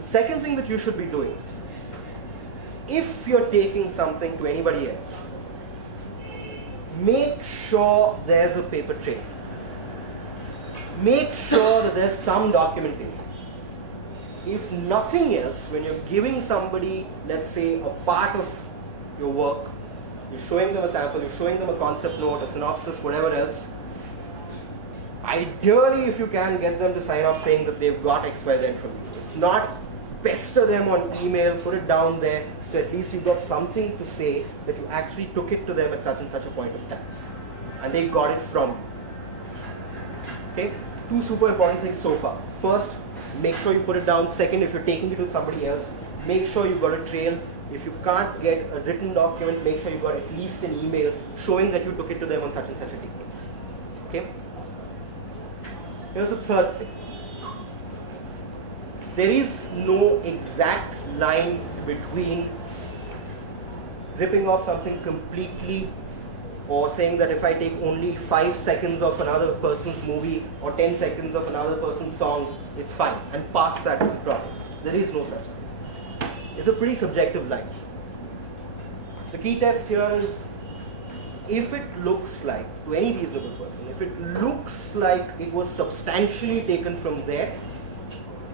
The second thing that you should be doing, if you're taking something to anybody else, make sure there's a paper trail. Make sure that there's some documentation. If nothing else, when you're giving somebody, let's say, a part of your work, you're showing them a sample, you're showing them a concept note, a synopsis, whatever else, ideally, if you can, get them to sign off saying that they've got XYZ from you. If not, pester them on email, put it down there, so at least you've got something to say that you actually took it to them at such and such a point of time. And they got it from you. Okay? Two super important things so far. First, make sure you put it down. Second, if you're taking it to somebody else, make sure you've got a trail. If you can't get a written document, make sure you've got at least an email showing that you took it to them on such and such a date. Okay? Here's the third thing. There is no exact line between ripping off something completely or saying that if I take only 5 seconds of another person's movie or 10 seconds of another person's song, it's fine, and past that is a problem. There is no such thing. It's a pretty subjective line. The key test here is, if it looks like, to any reasonable person, if it looks like it was substantially taken from there,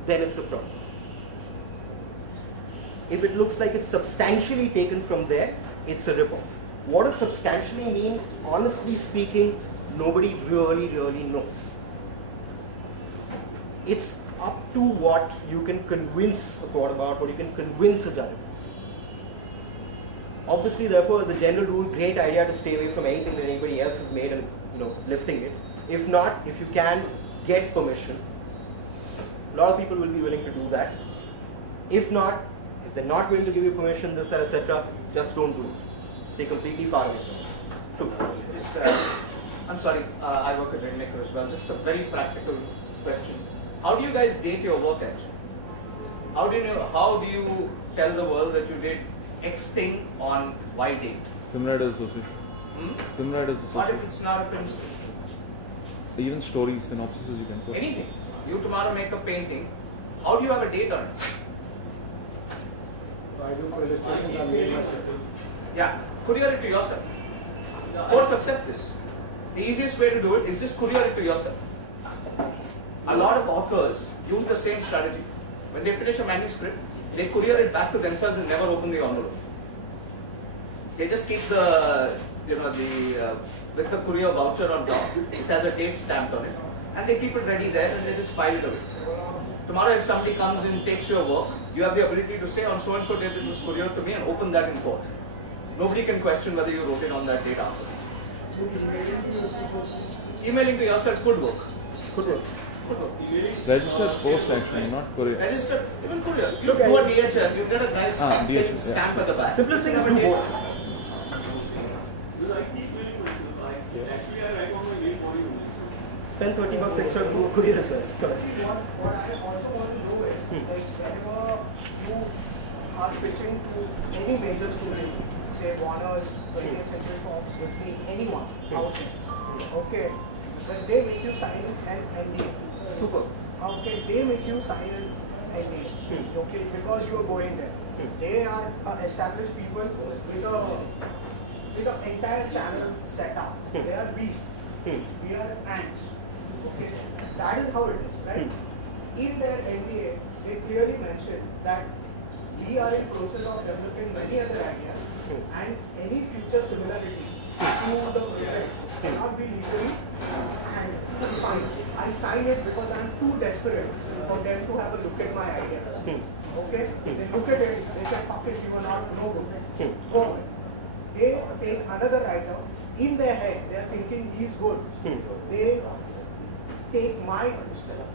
then it's a problem. If it looks like it's substantially taken from there, it's a ripoff. What does substantially mean? Honestly speaking, nobody really knows. It's up to what you can convince a court about, what you can convince a judge about. Obviously, therefore, as a general rule, great idea to stay away from anything that anybody else has made and lifting it. If not, if you can get permission, a lot of people will be willing to do that. If not, if they're not willing to give you permission, this, that, etc., just don't do it. Stay completely far away from it. I'm sorry, I work at Rainmaker as well. Just a very practical question. How do you guys date your work actually? How do you tell the world that you did X thing on Y date? Film Writers Association. Film Writers Association. What if it's not a film studio? Even stories, synopses you can put. Anything. You tomorrow make a painting. How do you have a date on it? I do for illustrations and made myself. Yeah, courier it to yourself. Courts accept this. The easiest way to do it is just courier it to yourself. A lot of authors use the same strategy. When they finish a manuscript, they courier it back to themselves and never open the envelope. They just keep the, with the courier voucher on top, which has a date stamped on it, and they keep it ready there and they just file it away. Tomorrow if somebody comes in and takes your work, you have the ability to say on so and so date this was couriered to me and open that in court. Nobody can question whether you wrote it on that date after. Emailing to yourself could work. Could work. Registered post actually, not courier. Registered, even courier. You do a DHL, you get a nice DHL, stamp at the back. Simplest thing is do both. Spend $30 extra to do a courier as well. What I also want to do is, whenever you are pitching to any major studio, say Warner's, 20th Century Fox, Disney, anyone out there, okay, when they make you sign an NDA, Super. okay, they make you sign an NDA, okay, because you are going there. They are established people with an entire channel set up. They are beasts. We are ants. Okay, that is how it is, right? In their NDA, they clearly mention that we are in process of developing many other ideas, and any future similarity to the project cannot be legally and signed. I sign it because I am too desperate for them to have a look at my idea. Okay, they look at it, they say, "Fuck it, you are not no good." Go on. They take another writer. In their head, they are thinking he's good. They take my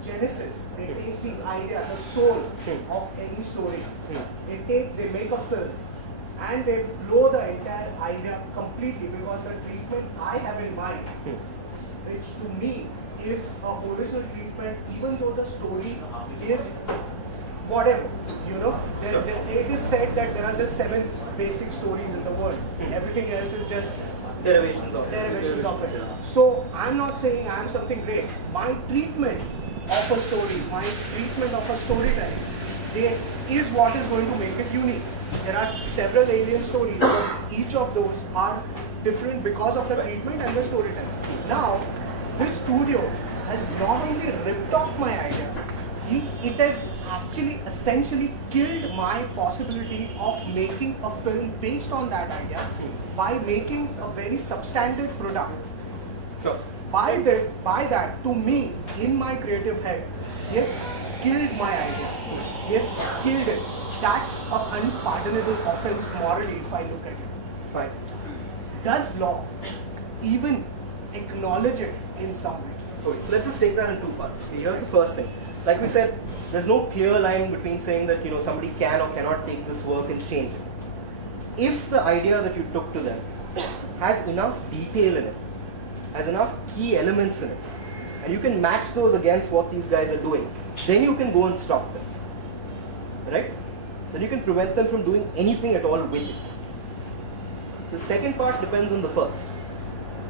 genesis, they take the idea, the soul of any story. They make a film and they blow the entire idea completely because the treatment I have in mind, which to me is a original treatment, even though the story is whatever, it is said that there are just 7 basic stories in the world. Everything else is just Derivations of it. So I'm not saying I'm something great. My treatment of a story, my treatment of a storyline is what is going to make it unique. There are several alien stories, but each of those are different because of the treatment and the storytelling. Now, this studio has not only ripped off my idea, it has actually essentially killed my possibility of making a film based on that idea by making a very substantive product. Sure. By that, to me, in my creative head, yes, killed my idea. Yes, killed it. That's an unpardonable offense morally if I look at it. Fine. Does law even acknowledge it in some way? Okay, so let's just take that in two parts. Here's the first thing. Like we said, there's no clear line between saying that somebody can or cannot take this work and change it. If the idea that you took to them has enough detail in it, has enough key elements in it, and you can match those against what these guys are doing, then you can go and stop them. Right? Then you can prevent them from doing anything at all with it. The second part depends on the first.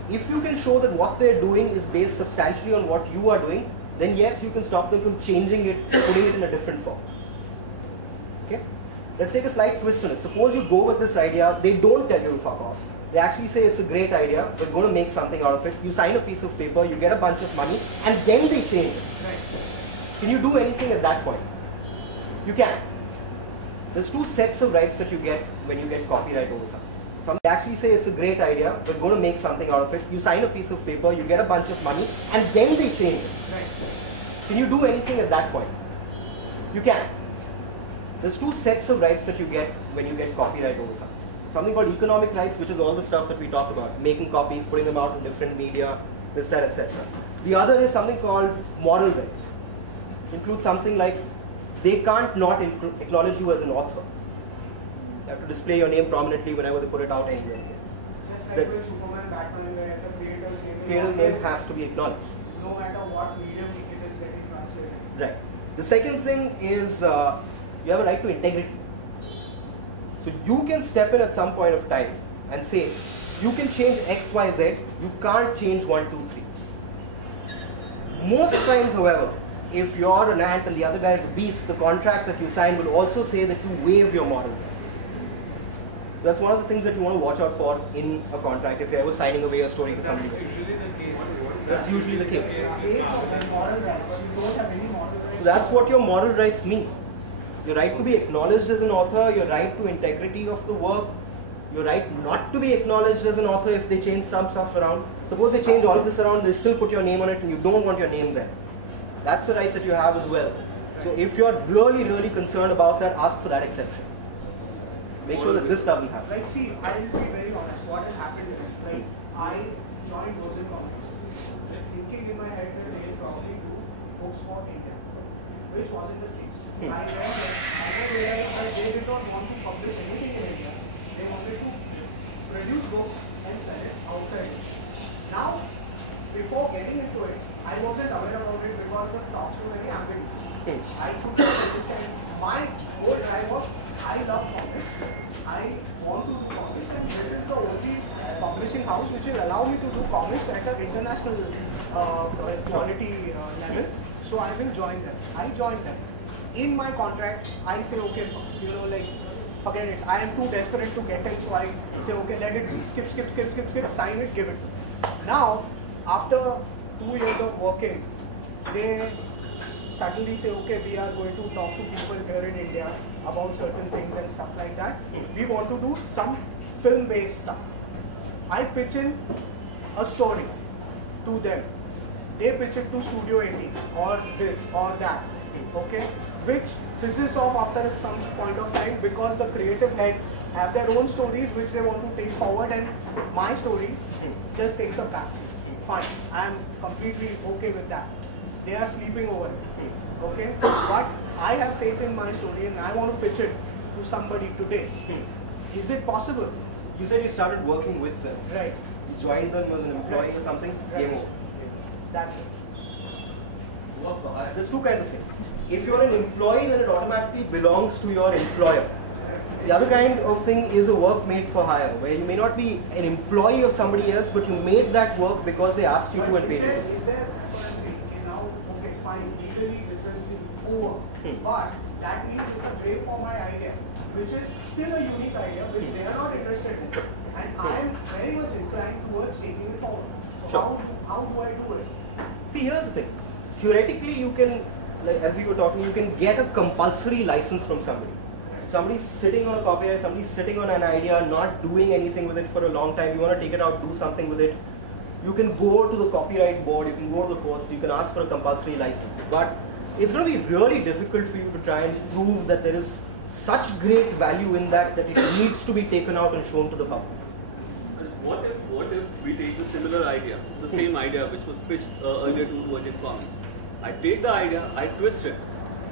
If you can show that what they're doing is based substantially on what you are doing, then yes, you can stop them from changing it, putting it in a different form. Okay? Let's take a slight twist on it. Suppose you go with this idea, they don't tell you to fuck off. They actually say it's a great idea, we're going to make something out of it. You sign a piece of paper, you get a bunch of money, and then they change it. Right. Can you do anything at that point? You can. There's two sets of rights that you get when you get copyright over something. Some actually say it's a great idea, we're going to make something out of it. You sign a piece of paper, you get a bunch of money, and then they change it. Right. Can you do anything at that point? You can. There's two sets of rights that you get when you get copyright over something. Something called economic rights, which is all the stuff that we talked about, making copies, putting them out in different media, etc., etc. The other is something called moral rights. It includes something like they can't not acknowledge you as an author. You have to display your name prominently whenever they put it out anywhere. Just like with Superman, Batman, where the Creator's name has to be acknowledged. No matter what medium it is getting translated. Right. The second thing is you have a right to integrity. So you can step in at some point of time and say, you can change X, Y, Z, you can't change 1, 2, 3. Most times, however, if you're an ant and the other guy is a beast, the contract that you sign will also say that you waive your moral rights. That's one of the things that you want to watch out for in a contract if you're ever signing away a story to somebody. That's usually the case. Moral rights. You don't have any moral rights. So that's what your moral rights mean. Your right to be acknowledged as an author, your right to integrity of the work, your right not to be acknowledged as an author if they change some stuff around. Suppose they change all of this around, they still put your name on it and you don't want your name there. That's the right that you have as well. So if you're really, really concerned about that, ask for that exception. Make sure that this doesn't happen. Like, see, I will be very honest. What has happened is, like, I joined Rosen Comics, thinking in my head that they will probably do books for India, which wasn't the case. I realized that they did not want to publish anything in India. They wanted to produce books and sell it outside. Now, before getting into it, I wasn't aware about it because the talks were very ambiguous. I could not understand. My whole drive was, I love comics. I want to do comics, and this is the only publishing house which will allow me to do comics at an international quality level. So I will join them. I joined them. In my contract, I say, okay, forget it. I am too desperate to get in, so I say, okay, let it be. Skip, sign it, give it. Now, after 2 years of working, they suddenly say, okay, we are going to talk to people here in India about certain things and stuff like that. We want to do some film-based stuff. I pitch in a story to them. They pitch it to Studio 18 or this or that, okay? Which fizzes off after some point of time because the creative heads have their own stories which they want to take forward, and my story just takes a backseat. Fine, I am completely okay with that. They are sleeping over it, okay? But I have faith in my story and I want to pitch it to somebody today. Is it possible? You said you started working with them. Right. You joined them as an employee or something? Right. Game over. That's it. There's two kinds of things. If you're an employee, then it automatically belongs to your employer. The other kind of thing is a work made for hire, where you may not be an employee of somebody else, but you made that work because they asked you to and paid you. Is there, now, okay, fine, legally this is poor, but that means it's a grave for my idea, which is still a unique idea, which they are not interested in. And I am very much inclined towards taking it forward. So how do I do it? See, here's the thing. Theoretically, you can, like as we were talking, you can get a compulsory license from somebody. Somebody's sitting on a copyright, somebody's sitting on an idea, not doing anything with it for a long time. You want to take it out, do something with it. You can go to the copyright board, you can go to the courts, you can ask for a compulsory license. But it's going to be really difficult for you to try and prove that there is such great value in that it needs to be taken out and shown to the public. What if we take the similar idea, the same idea which was pitched earlier to Virgin Farmers? I take the idea, I twist it,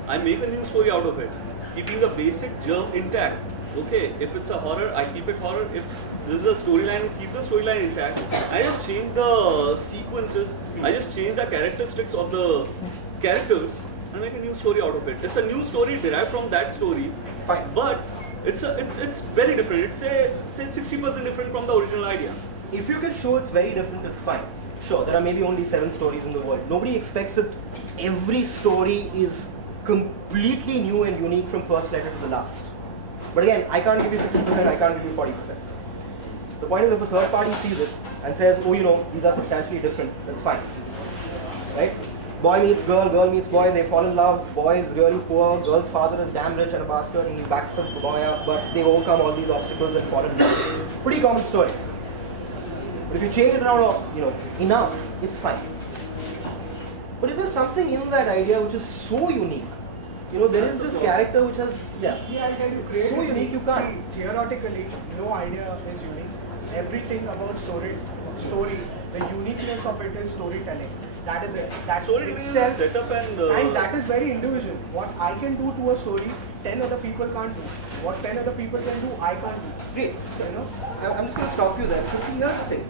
I make a new story out of it, keeping the basic germ intact. Okay, if it's a horror, I keep it horror. If this is a storyline, keep the storyline intact. I just change the sequences, I just change the characteristics of the characters and make a new story out of it. It's a new story derived from that story. Fine. But it's very different. It's say 60% different from the original idea. If you can show it's very different, it's fine. Sure, there are maybe only 7 stories in the world. Nobody expects that every story is completely new and unique from first letter to the last. But again, I can't give you 60%, I can't give you 40%. The point is, if a third party sees it and says, oh, you know, these are substantially different, that's fine. Right? Boy meets girl, girl meets boy, they fall in love, boy is really poor, girl's father is damn rich and a bastard, and he backs the boy up, but they overcome all these obstacles and fall in love. Pretty common story. But if you change it around, you know, enough, it's fine. But if there's something in that idea which is so unique, you know, there is this character which has, See, I'll tell you, it's so unique you can't. Theoretically, no idea is unique. Everything about story, the uniqueness of it is storytelling. That is it. That Storytelling itself, is setup and that is very individual. What I can do to a story, 10 other people can't do. What 10 other people can do, I can't do. Great. You know? I'm just going to stop you there. So see, here's the thing.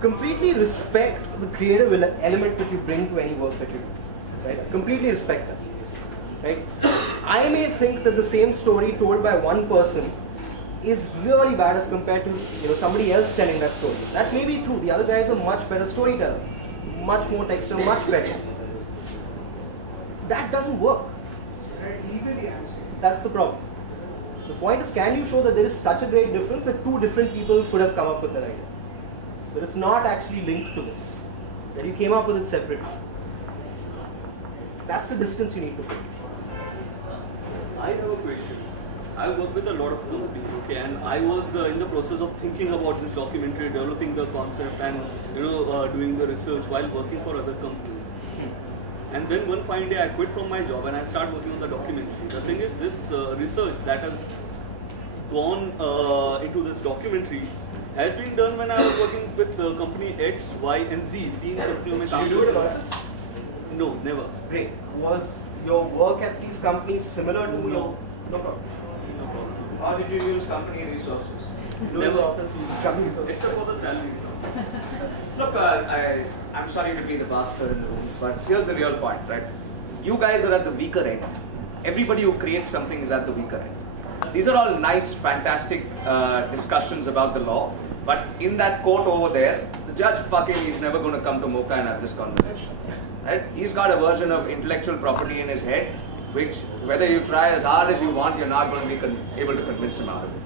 Completely respect the creative element that you bring to any work that you do. Right? Completely respect that. Right? I may think that the same story told by one person is really bad as compared to, you know, somebody else telling that story. That may be true. The other guy is a much better storyteller, much more texture, much better. That doesn't work. Legally, I'm saying. That's the problem. The point is, can you show that there is such a great difference that 2 different people could have come up with an idea? That it's not actually linked to this. That you came up with it separately. That's the distance you need to put. I have a question. I work with a lot of companies, okay, and I was in the process of thinking about this documentary, developing the concept, and doing the research while working for other companies. And then one fine day I quit from my job and I started working on the documentary. The thing is, this research that has gone into this documentary has been done when I was working with the company X, Y, and Z. Did you do it in office? No, never. Great. Was your work at these companies similar to your... No problem. No problem. Or did you use company resources? Do it in the office, you use company resources. Except for the salary. Look, I'm sorry to be the bastard in the room, but here's the real point, right? You guys are at the weaker end. Everybody who creates something is at the weaker end. These are all nice, fantastic discussions about the law, but in that court over there, the judge is never going to come to Mocha and have this conversation. Right? He's got a version of intellectual property in his head, which whether you try as hard as you want, you're not going to be able to convince him out of it.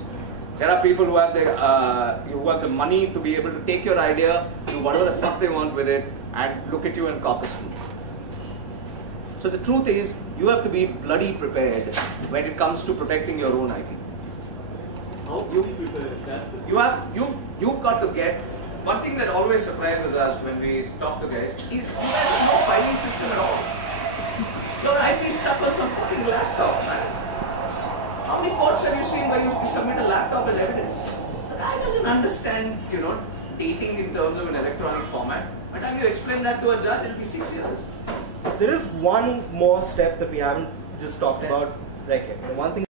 There are people who have the money to be able to take your idea, do whatever the fuck they want with it, and look at you and cop a suit. So the truth is, you have to be bloody prepared when it comes to protecting your own IP. How do you prepare? That's the You've got to get. One thing that always surprises us when we talk to guys is you have no filing system at all. Your IP stuck on some fucking laptop, man. How many courts have you seen where you submit a laptop as evidence? The guy doesn't understand, dating in terms of an electronic format. By the time you explain that to a judge, it'll be 6 years. There is one more step that we haven't just talked about. Right here. The one thing